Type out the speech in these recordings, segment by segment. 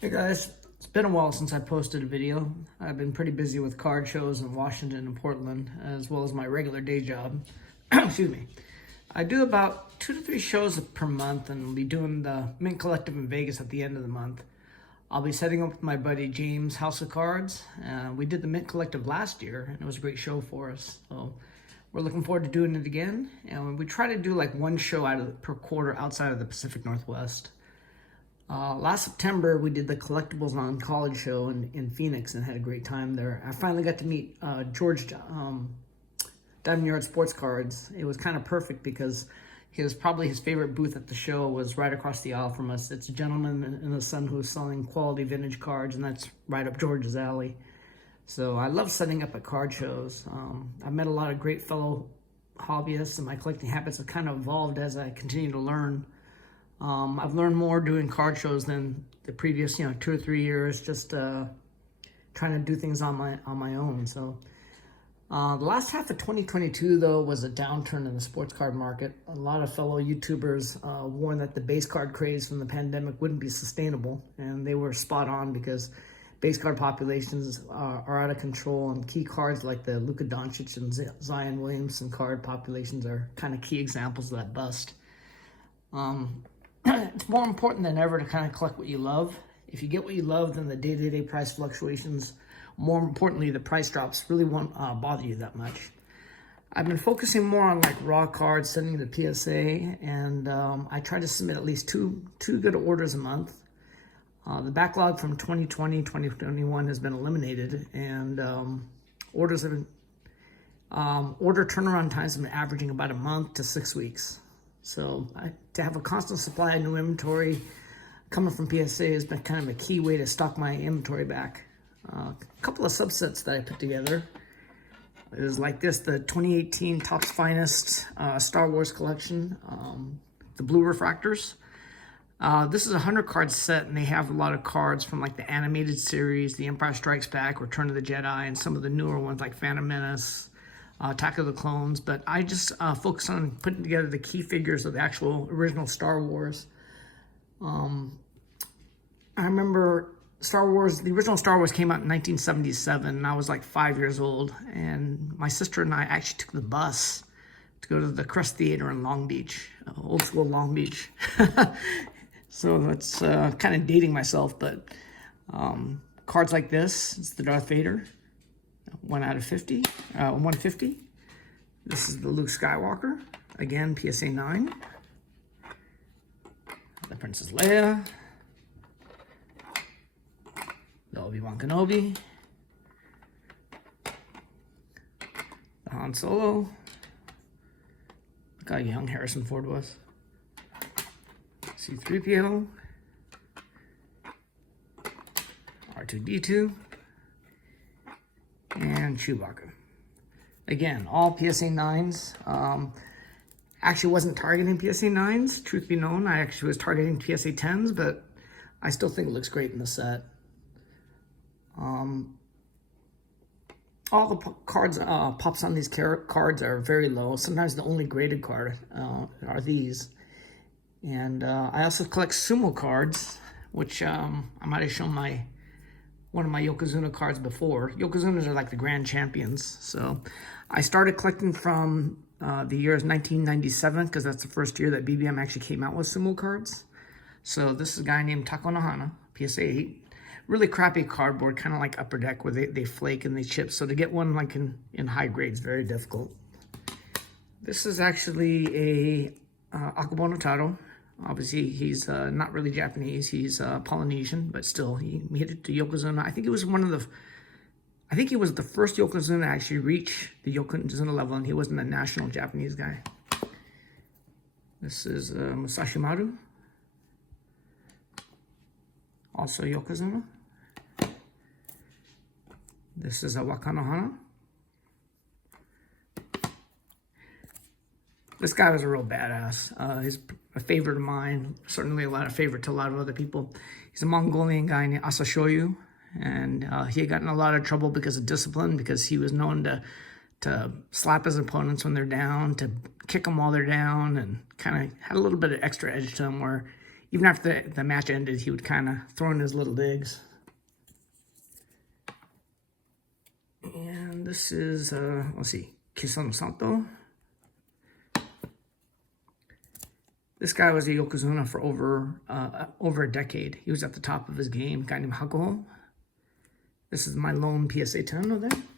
Hey guys, it's been a while since I posted a video. I've been pretty busy with card shows in Washington and Portland, as well as my regular day job. Excuse me. I do about 2 to 3 shows per month, and will be doing the Mint Collective in Vegas at the end of the month. I'll be setting up with my buddy James, House of Cards. We did the Mint Collective last year, and it was a great show for us. So we're looking forward to doing it again. And we try to do like one show per quarter outside of the Pacific Northwest. Last September, we did the Collectibles on College show in Phoenix and had a great time there. I finally got to meet George, Diamondyard Sportscards. It was kind of perfect because his favorite booth at the show was right across the aisle from us. It's a gentleman and his son who's selling quality vintage cards, and that's right up George's alley. So I love setting up at card shows. I've met a lot of great fellow hobbyists, and my collecting habits have kind of evolved as I continue to learn. I've learned more doing card shows than the previous, 2 or 3 years, just trying to do things on my own. So the last half of 2022, though, was a downturn in the sports card market. A lot of fellow YouTubers warned that the base card craze from the pandemic wouldn't be sustainable, and they were spot on because base card populations are out of control, and key cards like the Luka Doncic and Zion Williamson card populations are kind of key examples of that bust. It's more important than ever to kind of collect what you love. If you get what you love, then the day-to-day price fluctuations, more importantly, the price drops, really won't bother you that much. I've been focusing more on like raw cards, sending the PSA, and I try to submit at least two good orders a month. The backlog from 2020, 2021 has been eliminated, and orders have been, order turnaround times have been averaging about a month to 6 weeks. So to have a constant supply of new inventory coming from PSA has been kind of a key way to stock my inventory back. A couple of subsets that I put together is like this, the 2018 Topps Finest Star Wars collection, the blue refractors. This is a 100 card set, and they have a lot of cards from like the animated series, The Empire Strikes Back, Return of the Jedi, and some of the newer ones like Phantom Menace, Attack of the Clones, but I just focus on putting together the key figures of the actual original Star Wars. I remember the original Star Wars came out in 1977, and I was like 5 years old, and my sister and I actually took the bus to go to the Crest Theater in Long Beach, old school Long Beach. So that's kind of dating myself, but cards like this, it's the Darth Vader. 1 out of 50, 150. This is the Luke Skywalker, again, PSA 9. The Princess Leia. The Obi-Wan Kenobi. The Han Solo. Look how young Harrison Ford was. C-3PO. R2-D2. And Chewbacca. Again, all PSA 9s. Actually wasn't targeting PSA 9s, truth be known. I actually was targeting PSA 10s, but I still think it looks great in the set. All the cards, pops on these cards are very low. Sometimes the only graded card are these. And I also collect sumo cards, which I might have shown one of my Yokozuna cards before. Yokozunas are like the grand champions. So I started collecting from the years 1997, because that's the first year that BBM actually came out with sumo cards. So this is a guy named Tako Nohana, PSA 8. Really crappy cardboard, kind of like Upper Deck, where they flake and they chip. So to get one like in high grades, very difficult. This is actually a Akebono Taro. Obviously, he's not really Japanese. He's Polynesian, but still, he made it to Yokozuna. I think he was the first Yokozuna to actually reach the Yokozuna level, and he wasn't a national Japanese guy. This is Musashi Maru, also Yokozuna. This is Wakano Hana. This guy was a real badass. He's a favorite of mine, certainly a favorite to a lot of other people. He's a Mongolian guy named Asashoyu, and he had gotten in a lot of trouble because of discipline, because he was known to slap his opponents when they're down, to kick them while they're down, and kind of had a little bit of extra edge to him where even after the match ended, he would kind of throw in his little digs. And this is, let's see, Kisono Santo. This guy was a Yokozuna for over a decade. He was at the top of his game, a guy named Hakuho. This is my lone PSA 10 of them.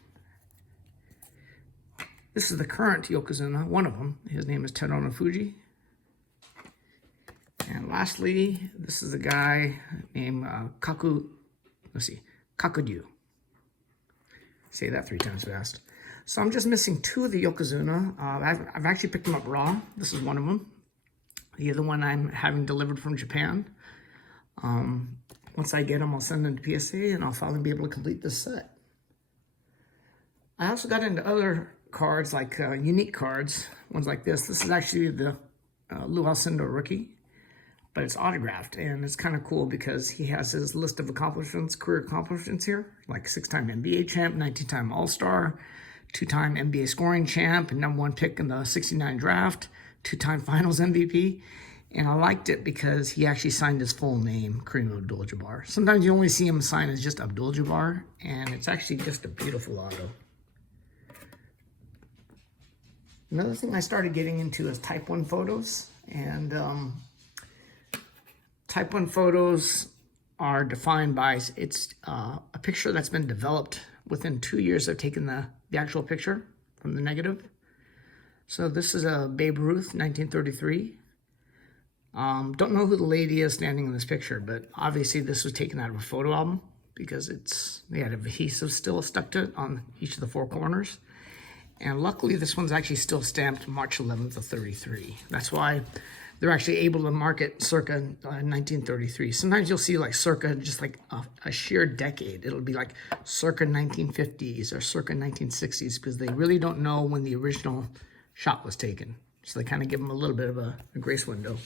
This is the current Yokozuna, one of them. His name is Teruno Fuji. And lastly, this is a guy named Kakudyu. Say that 3 times fast. So I'm just missing 2 of the Yokozuna. I've actually picked them up raw. This is one of them. The other one I'm having delivered from Japan. Once I get them, I'll send them to PSA and I'll finally be able to complete this set. I also got into other cards, like unique cards, ones like this. This is actually the Lou Alcindor rookie, but it's autographed, and it's kind of cool because he has his list of accomplishments, career accomplishments here, like 6-time NBA champ, 19-time All-Star, 2-time NBA scoring champ, and #1 pick in the '69 draft, 2-time Finals MVP. And I liked it because he actually signed his full name, Kareem Abdul-Jabbar. Sometimes you only see him sign as just Abdul-Jabbar, and it's actually just a beautiful auto. Another thing I started getting into is Type 1 photos. And Type 1 photos are defined by, it's a picture that's been developed within 2 years of taking the actual picture from the negative. So this is a Babe Ruth, 1933. Don't know who the lady is standing in this picture, but obviously this was taken out of a photo album because they had adhesive still stuck to it on each of the 4 corners. And luckily this one's actually still stamped March 11th of 33. That's why they're actually able to market circa 1933. Sometimes you'll see like circa just like a sheer decade. It'll be like circa 1950s or circa 1960s because they really don't know when the original shot was taken. So they kind of give them a little bit of a grace window.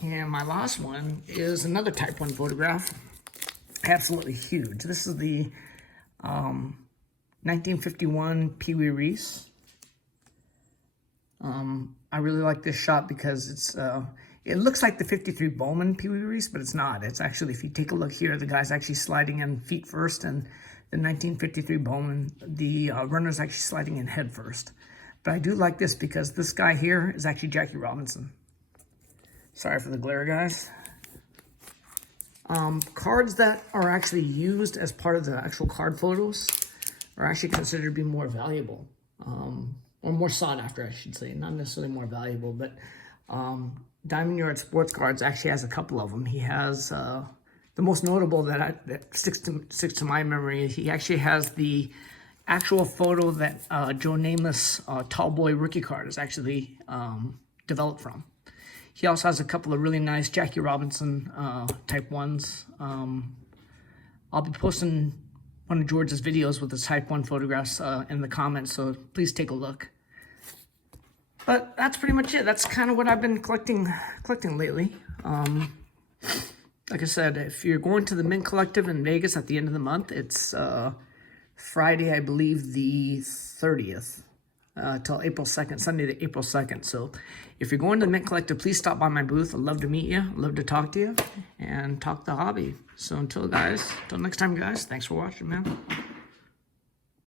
And my last one is another Type 1 photograph. Absolutely huge. This is the 1951 Pee Wee Reese. I really like this shot because it looks like the 53 Bowman Pee Wee Reese, but it's not. It's actually, if you take a look here, the guy's actually sliding in feet first, and the 1953 Bowman, the runner's actually sliding in head first. But I do like this because this guy here is actually Jackie Robinson. Sorry for the glare, guys. Cards that are actually used as part of the actual card photos are actually considered to be more valuable. Or more sought after, I should say. Not necessarily more valuable, but Diamondyard Sportscards actually has a couple of them. He has the most notable that sticks to my memory. He actually has the actual photo that Joe Namath's Tall Boy rookie card is actually developed from. He also has a couple of really nice Jackie Robinson Type 1s. I'll be posting one of George's videos with his Type 1 photographs in the comments, so please take a look. But that's pretty much it. That's kind of what I've been collecting lately. Like I said, if you're going to the Mint Collective in Vegas at the end of the month, it's Friday, I believe, the 30th. Till April 2nd, Sunday to April 2nd. So if you're going to the Mint Collective, please stop by my booth. I'd love to meet you. I'd love to talk to you and talk the hobby. So until next time, guys, thanks for watching, man.